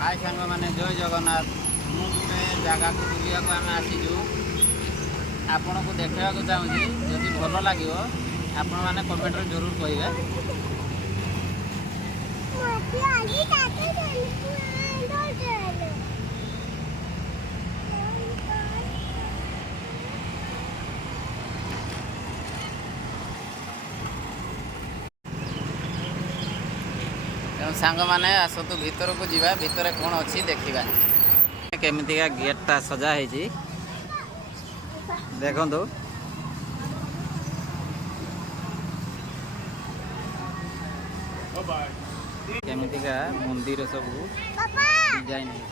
हाय सांग मैंने जय जगन्नाथ गोटे जगह को बुलिया को आम आसीचु आपण को देखा चाहूँगी जदि भल लगे आपण मैंने कमेंट जरूर कहे। तेणु सांग मैंने आसतु भीतर को जीवा भितर कौन अच्छी देखा केमितिका गेटा सजा है देखो केमितिका मंदिर सब डिजाइन है।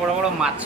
बड़ बड़ माछ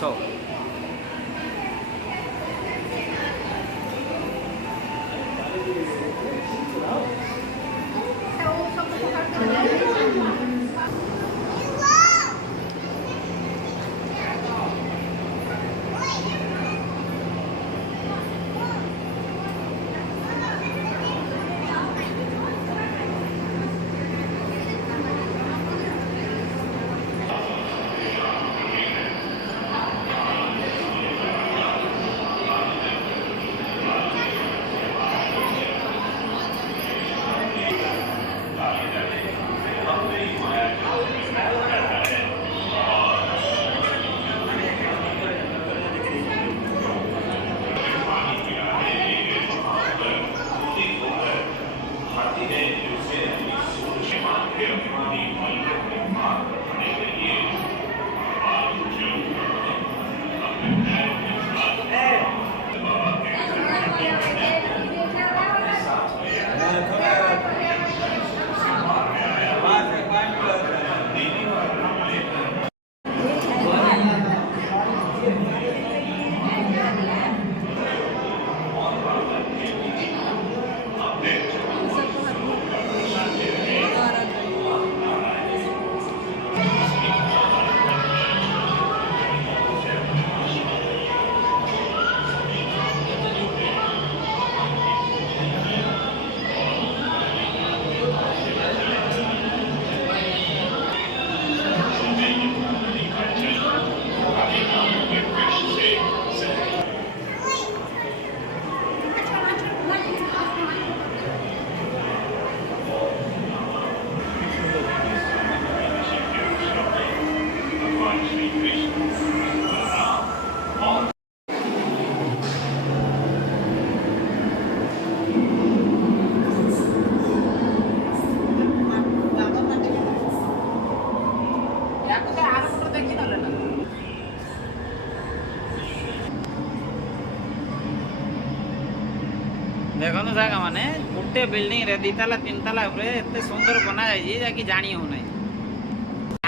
देखो जगह माने गोटे बिल्डिंग रे दिताला तीन ताला एते सुंदर बना जाए कि जानी हो ना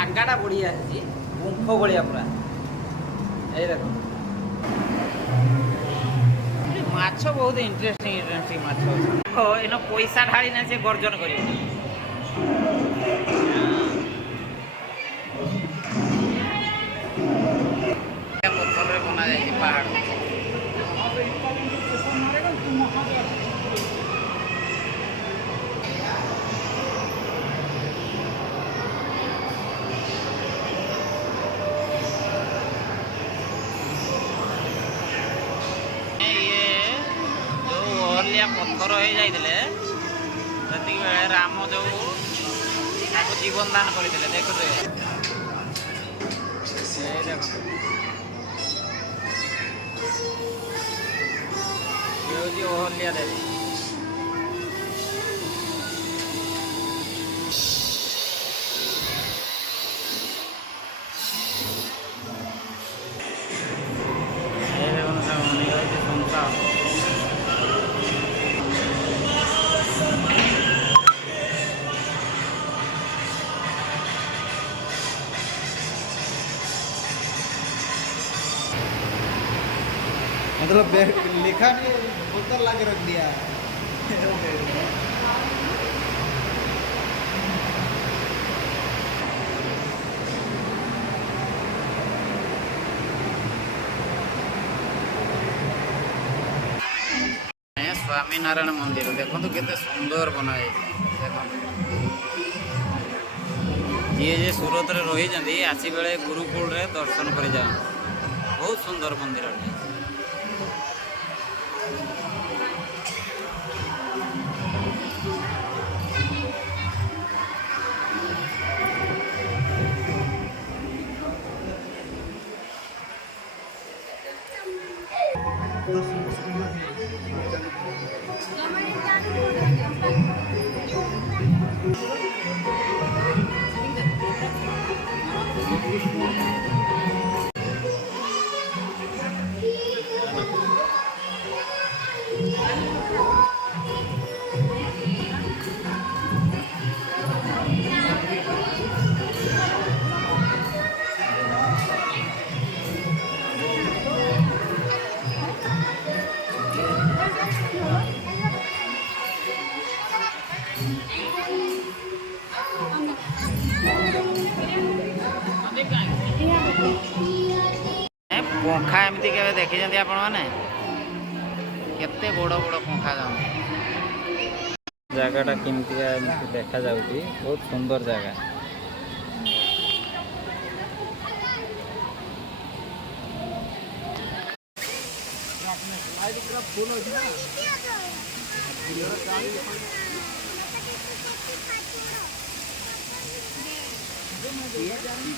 आगाटा बढ़िया गुंफ भाया पूरा ये देखो माछ बहुत इंटरेस्टिंग माछ इन पैसा ढाड़ी ना से गर्जन कर पत्थर बना जाए पहाड़ पत्थर हो जाते राम जो जीवन दान करते देखते ओहलिया देवी मतलब लिखा नहीं, बोतल ला के रख दिया। स्वामीनारायण मंदिर देखो केते सुंदर बना है। ये जे सूरत रे रही जंदी आसी बेले गुरुकुल रे दर्शन कर जा। बहुत सुंदर मंदिर है। पंखा एमती के देखी आपण मैंने केते बड़ बड़ पंखा जगहटा केमती देखा जाउची बहुत सुंदर जगह।